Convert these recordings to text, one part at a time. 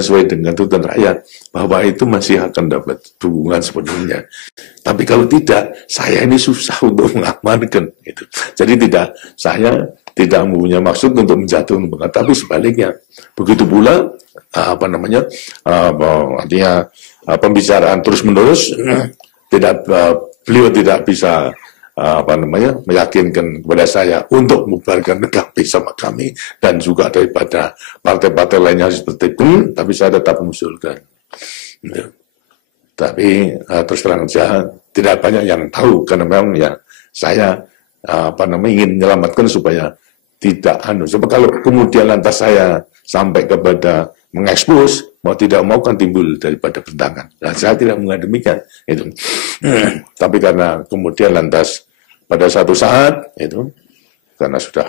dilakukan sesuai dengan tuntutan rakyat, bahwa itu masih akan dapat dukungan sepenuhnya. Tapi kalau tidak, saya ini susah untuk mengamankan itu. Jadi saya tidak mempunyai maksud untuk menjatuhkan, tapi sebaliknya. Begitu pula artinya pembicaraan terus-menerus, beliau tidak bisa meyakinkan kepada saya untuk membubarkan PKB sama kami, dan juga daripada partai-partai lainnya seperti itu, tapi saya tetap mengusulkan. Tapi terus terang saja tidak banyak yang tahu, karena memang ya saya ingin menyelamatkan supaya tidak sebab kalau kemudian lantas saya sampai kepada mengekspos, mau tidak mau kan timbul daripada bentangan. Nah, saya tidak mengademikan itu. Tapi karena kemudian lantas pada satu saat itu, karena sudah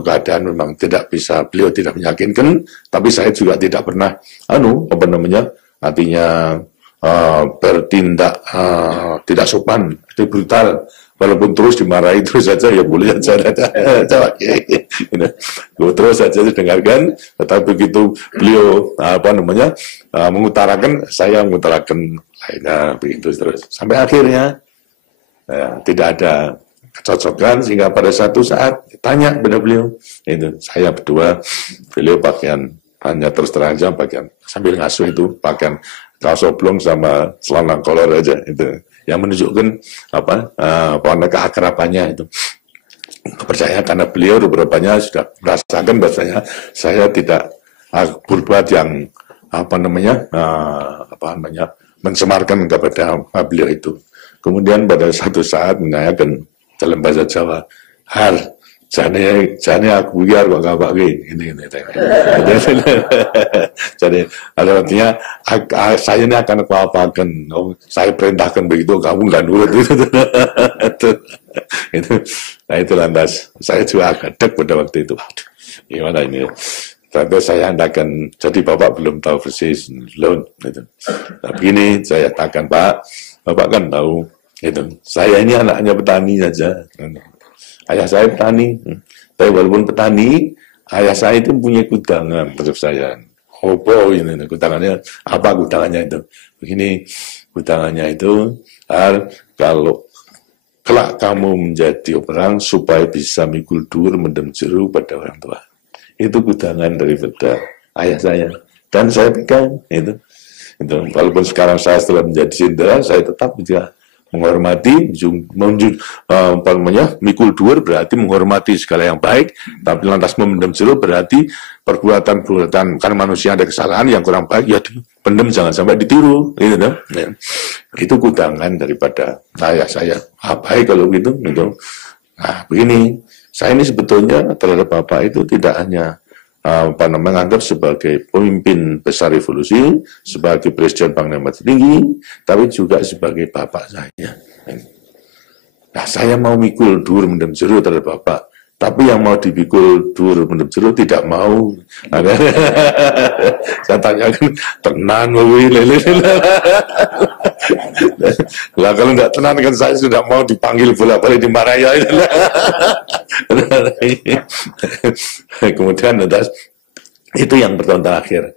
keadaan memang tidak bisa, beliau tidak meyakinkan, tapi saya juga tidak pernah artinya bertindak tidak sopan, itu brutal. Walaupun terus dimarahi terus saja, ya boleh saja. Terus saja didengarkan, tetapi begitu beliau mengutarakan, saya mengutarakan lainnya, begitu terus. Sampai akhirnya tidak ada kecocokan, sehingga pada satu saat tanya kepada beliau, itu saya berdua, beliau pakaian hanya terus terang aja pakaian sambil ngasuh itu pakaian kaos oblong sama celana kolor aja itu, yang menunjukkan keakrabannya itu. Percaya karena beliau beberapanya sudah merasakan bahwasanya saya tidak berbuat yang mencemarkan kepada beliau itu. Kemudian pada satu saat menanyakan dalam bahasa Jawa, jane aku biar kok gak pakai ini. Jadi artinya saya ini akan apa-apakan, saya perintahkan begitu, kamu nggak nurut itu. Nah itu lantas saya juga agak deg pada waktu itu. Gimana ini? Tapi saya hendakan, jadi Bapak belum tahu persis loan itu. Tapi ini saya katakan, Pak, Bapak kan tahu itu. Saya ini anaknya petani saja. Ayah saya petani, tapi walaupun petani, ayah saya itu punya kudangan terhadap saya. Ini kudangannya, apa kudangannya itu? Begini, kudangannya itu, kalau kelak kamu menjadi orang supaya bisa mikul dur mendem jeru pada orang tua. Itu kudangan daripada ayah saya. Dan saya pegang itu. Walaupun sekarang saya setelah menjadi sindera, saya tetap juga menghormati, mikul dur berarti menghormati segala yang baik, tapi lantas memendam jeru berarti perbuatan karena manusia ada kesalahan yang kurang baik, ya pendem, jangan sampai ditiru, gitu. Ya. Itu kudangan daripada ayah saya. Baik kalau gitu. Nah, begini, saya ini sebetulnya terhadap Bapak itu tidak hanya menganggap sebagai pemimpin besar revolusi, sebagai presiden Bank Negara Tinggi, tapi juga sebagai bapak saya. Nah, saya mau mikul dur mendem jeru terhadap Bapak, tapi yang mau dipikul dur mendem jeru tidak mau. Saya tanyakan, tenan lele. Lah kalau tidak tenan kan saya sudah mau dipanggil bolak-balik dimarahi. Kemudian itu yang pertama terakhir.